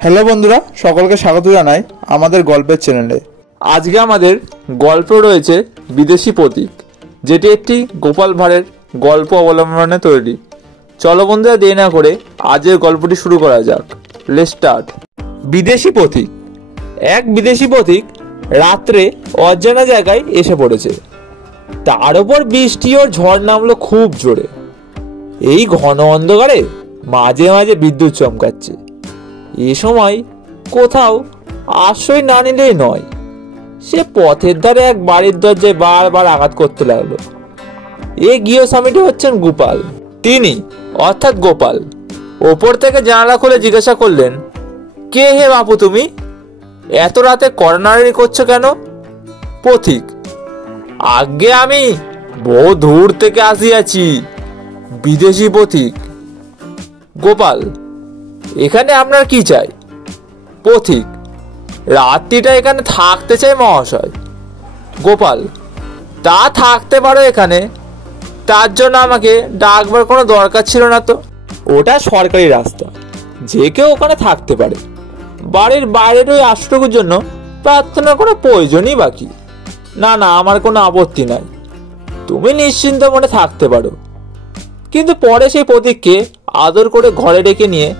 Hello বন্ধুরা, সকলকে স্বাগত জানাই আমাদের গল্পের চ্যানেলে। আজকে আমাদের গল্প রয়েছে বিদেশি প্রতীক, যেটি একটি গোপাল ভাঁড়ের গল্প অবলম্বনে তৈরি। চলো বন্ধুরা, দেরি না করে আজকের গল্পটি শুরু করা যাক। Let's start. বিদেশি প্রতীক। এক বিদেশি প্রতীক রাত্রে অজানা জায়গায় এসে পড়েছে। তার উপর বৃষ্টি ও ঝড় নামলো খুব জোরে। এই ঘন অন্ধকারে মাঝে মাঝে বিদ্যুৎ চমকাচ্ছে। এ সময় কোথাও আশ্রয় না নিলেই নয়। সে পথের ধারে এক বাড়ির দরজায় বারবার আঘাত করতে লাগলো। এ গৃহস্বামীটি হচ্ছেন গোপাল। তিনি অর্থাৎ গোপাল ওপর থেকে জানালা খুলে জিজ্ঞাসা করলেন, কে হে বাপু তুমি? এত রাতে করনাড়ি করছো কেন? পথিক, আগে আমি বহু দূর থেকে আসিয়াছি। বিদেশি পথিক। গোপাল, এখানে আপনার কি চাই? পথিক, রাত্রিটা এখানে থাকতে চাই মহাশয়। গোপাল, তা থাকতে পারো এখানে, তার জন্য আমাকে ডাকবার কোনো দরকার ছিল না তো। ওটা সরকারি রাস্তা, যে কেউ ওখানে থাকতে পারে। বাড়ির বাইরের ওই আশ্রয়টুকুর জন্য প্রার্থনা করার প্রয়োজনই বাকি। না না, আমার কোনো আপত্তি নাই, তুমি নিশ্চিন্ত মনে থাকতে পারো। কিন্তু পরে সেই প্রতীককে আদর করে ঘরে ডেকে নিয়ে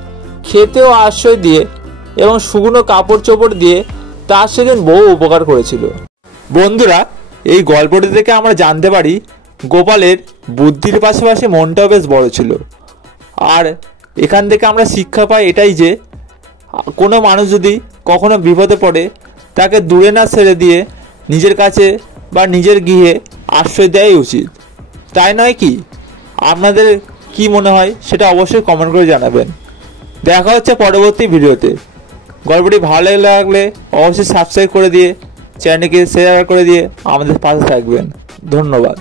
খেতে ও আশ্রয় দিয়ে এবং শুকনো কাপড় চোপড় দিয়ে তার সেদিন বহু উপকার করেছিল। বন্ধুরা, এই গল্পটি থেকে আমরা জানতে পারি গোপালের বুদ্ধির পাশাপাশি মনটাও বেশ বড় ছিল। আর এখান থেকে আমরা শিক্ষা পাই এটাই যে কোনো মানুষ যদি কখনো বিপদে পড়ে, তাকে দূরে না ছেড়ে দিয়ে নিজের কাছে বা নিজের গৃহে আশ্রয় দেওয়াই উচিত, তাই নয় কি? আপনাদের কি মনে হয় সেটা অবশ্যই কমেন্ট করে জানাবেন। দেখা হচ্ছে পরবর্তী ভিডিওতে। গল্পটি ভালো লাগলে অবশ্যই সাবস্ক্রাইব করে দিয়ে চ্যানেলকে শেয়ার করে দিয়ে আমাদের পাশে থাকবেন। ধন্যবাদ।